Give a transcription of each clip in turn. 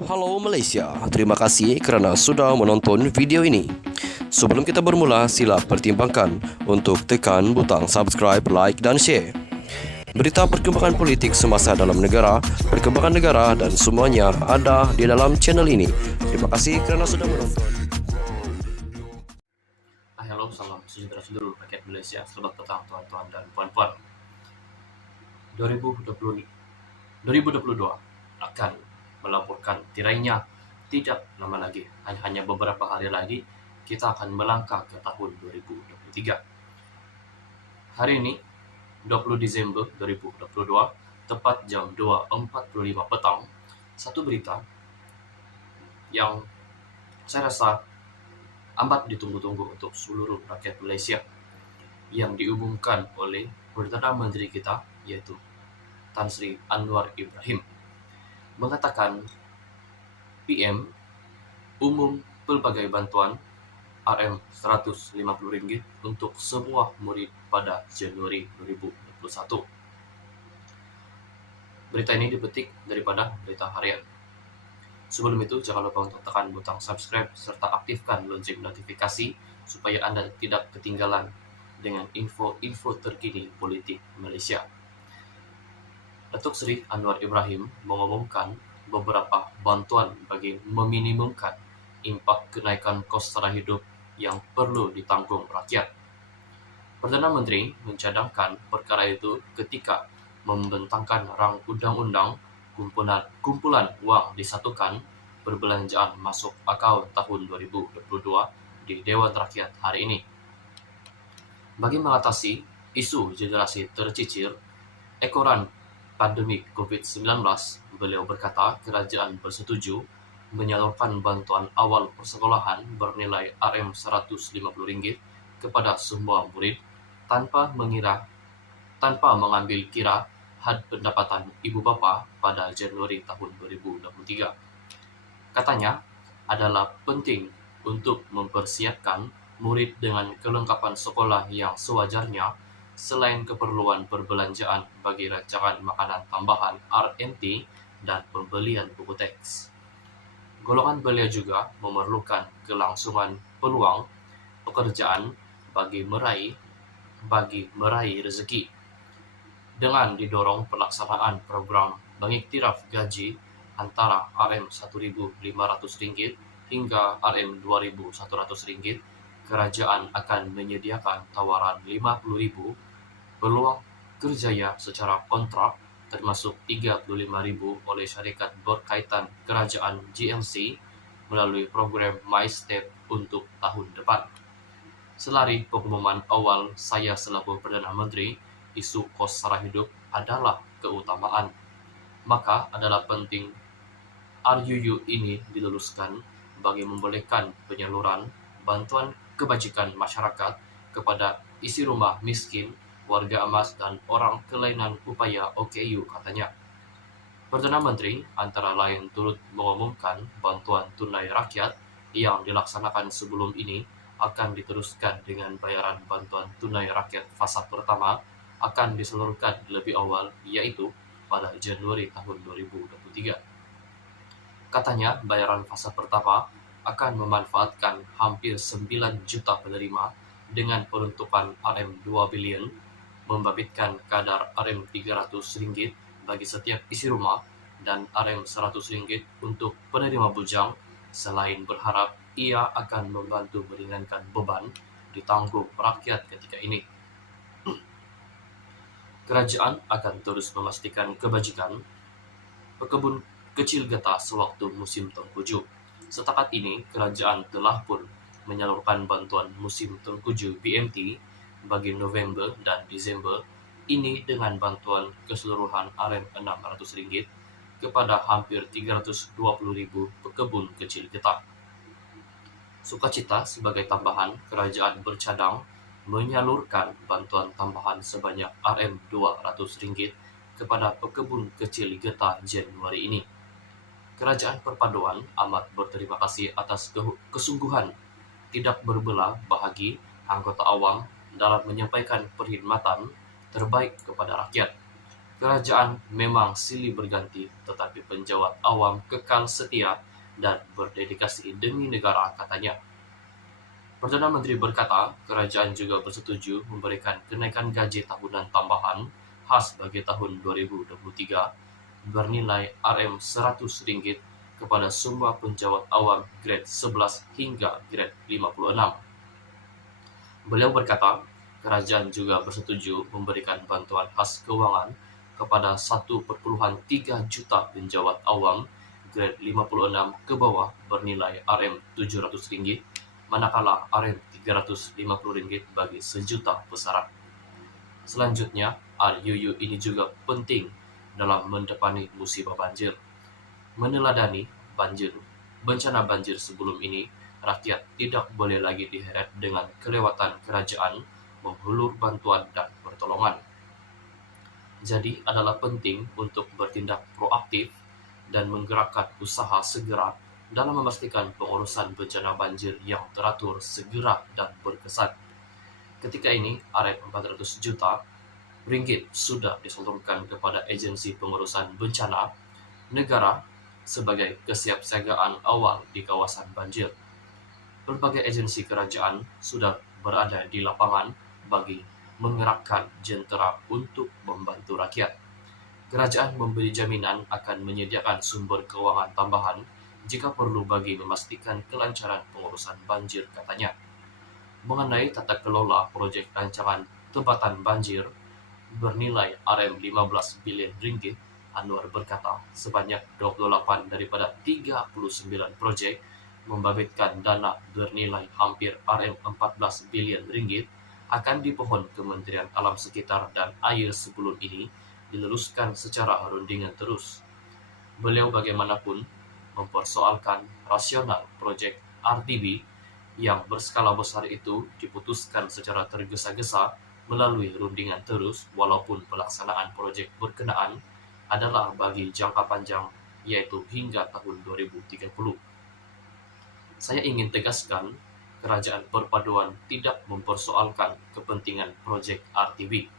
Halo Malaysia, terima kasih kerana sudah menonton video ini. Sebelum kita bermula, sila pertimbangkan untuk tekan butang subscribe, like dan share. Berita perkembangan politik semasa dalam negara, perkembangan negara dan semuanya ada di dalam channel ini. Terima kasih kerana sudah menonton. Halo, salam sejahtera seluruh rakyat Malaysia. Selamat petang tuan-tuan dan puan-puan. 2022 akan melaporkan tirainya tidak lama lagi. Hanya beberapa hari lagi kita akan melangkah ke tahun 2023. Hari ini 20 Disember 2022 tepat jam 2.45 petang, satu berita yang saya rasa amat ditunggu-tunggu untuk seluruh rakyat Malaysia yang diumumkan oleh Perdana Menteri kita, yaitu Tan Sri Anwar Ibrahim, mengatakan PM umum pelbagai bantuan RM150 untuk semua murid pada Januari 2021. Berita ini dipetik daripada Berita Harian. Sebelum itu, jangan lupa untuk tekan butang subscribe serta aktifkan lonceng notifikasi supaya Anda tidak ketinggalan dengan info-info terkini politik Malaysia. Datuk Seri Anwar Ibrahim mengumumkan beberapa bantuan bagi meminimumkan impak kenaikan kos sara hidup yang perlu ditanggung rakyat. Perdana Menteri mencadangkan perkara itu ketika membentangkan rang undang-undang kumpulan wang disatukan perbelanjaan masuk akaun tahun 2022 di Dewan Rakyat hari ini. Bagi mengatasi isu generasi tercicir, ekoran pandemik COVID-19, beliau berkata kerajaan bersetuju menyalurkan bantuan awal persekolahan bernilai RM150 kepada semua murid tanpa mengambil kira had pendapatan ibu bapa pada Januari tahun 2023. Katanya adalah penting untuk mempersiapkan murid dengan kelengkapan sekolah yang sewajarnya selain keperluan perbelanjaan bagi rancangan makanan tambahan RMT dan pembelian buku teks. Golongan belia juga memerlukan kelangsungan peluang pekerjaan bagi meraih rezeki dengan didorong pelaksanaan program mengiktiraf gaji antara RM1.500 hingga RM2.100. Kerajaan akan menyediakan tawaran 50,000 peluang kerjaya secara kontrak, termasuk 35,000 oleh syarikat berkaitan kerajaan GMC melalui program MyStep untuk tahun depan. Selari pengumuman awal saya selaku Perdana Menteri, isu kos sara hidup adalah keutamaan. Maka adalah penting RUU ini diluluskan bagi membolehkan penyaluran bantuan kebajikan masyarakat kepada isi rumah miskin, warga emas dan orang kelainan upaya OKU, katanya. Perdana Menteri antara lain turut mengumumkan bantuan tunai rakyat yang dilaksanakan sebelum ini akan diteruskan dengan bayaran bantuan tunai rakyat fasa pertama akan disalurkan lebih awal, yaitu pada Januari tahun 2023. Katanya bayaran fasa pertama akan memanfaatkan hampir 9 juta penerima dengan peruntukan RM2 bilion, membabitkan kadar RM300 bagi setiap isi rumah dan RM100 untuk penerima bujang, selain berharap ia akan membantu meringankan beban ditanggung rakyat ketika ini. Kerajaan akan terus memastikan kebajikan pekebun kecil getah sewaktu musim tengkujuh. Setakat ini, kerajaan telah pun menyalurkan bantuan musim tengkujuh BMT bagi November dan Disember ini dengan bantuan keseluruhan RM600 kepada hampir 320,000 pekebun kecil getah. Sukacita sebagai tambahan, kerajaan bercadang menyalurkan bantuan tambahan sebanyak RM200 kepada pekebun kecil getah Januari ini. Kerajaan Perpaduan amat berterima kasih atas kesungguhan tidak berbelah bahagi anggota awam dalam menyampaikan perkhidmatan terbaik kepada rakyat. Kerajaan memang silih berganti, tetapi penjawat awam kekal setia dan berdedikasi demi negara, katanya. Perdana Menteri berkata, kerajaan juga bersetuju memberikan kenaikan gaji tahunan tambahan khas bagi tahun 2023 bernilai Rp100 kepada semua penjawat awam grade 11 hingga grade 56. Beliau berkata, kerajaan juga bersetuju memberikan bantuan khas keuangan kepada 1,3 juta penjawat awam grade 56 ke bawah bernilai Rp700, manakala Rp350 bagi sejuta pesarat. Selanjutnya, RUU ini juga penting dalam mendepani musibah banjir. Meneladani bencana banjir sebelum ini, rakyat tidak boleh lagi diheret dengan kelewatan kerajaan menghulur bantuan dan pertolongan. Jadi adalah penting untuk bertindak proaktif dan menggerakkan usaha segera dalam memastikan pengurusan bencana banjir yang teratur, segera dan berkesan. Ketika ini, Rp400 juta sudah disalurkan kepada agensi pengurusan bencana negara sebagai kesiapsiagaan awal di kawasan banjir. Berbagai agensi kerajaan sudah berada di lapangan bagi mengerahkan jentera untuk membantu rakyat. Kerajaan memberi jaminan akan menyediakan sumber keuangan tambahan jika perlu bagi memastikan kelancaran pengurusan banjir, katanya. Mengenai tata kelola proyek rancangan tempatan banjir bernilai Rp15 bilion, Anwar berkata sebanyak 28 daripada 39 proyek membabitkan dana bernilai hampir Rp14 bilion akan dipohon Kementerian Alam Sekitar dan Air sebelum ini diluluskan secara rundingan terus. Beliau bagaimanapun mempersoalkan rasional proyek RTB yang berskala besar itu diputuskan secara tergesa-gesa melalui rundingan terus, walaupun pelaksanaan proyek berkenaan adalah bagi jangka panjang, yaitu hingga tahun 2030. Saya ingin tegaskan, kerajaan perpaduan tidak mempersoalkan kepentingan proyek RTB.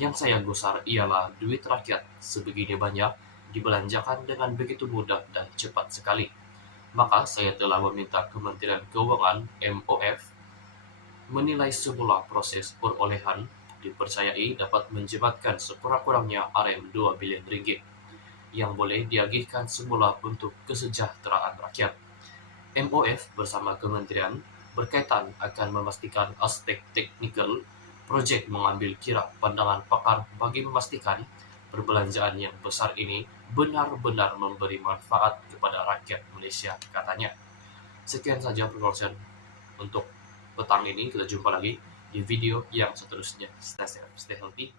Yang saya gusar ialah duit rakyat sebegini banyak dibelanjakan dengan begitu mudah dan cepat sekali. Maka saya telah meminta Kementerian Keuangan MOF menilai semula proses perolehan dipercayai dapat menjimatkan sekurang-kurangnya Rp2 bilion yang boleh diagihkan semula untuk kesejahteraan rakyat. MOF bersama kementerian berkaitan akan memastikan aspek teknikal proyek, mengambil kira pandangan pakar bagi memastikan perbelanjaan yang besar ini benar-benar memberi manfaat kepada rakyat Malaysia, katanya. Sekian saja perkongsian untuk petang ini. Kita jumpa lagi di video yang seterusnya. Stay safe, stay healthy.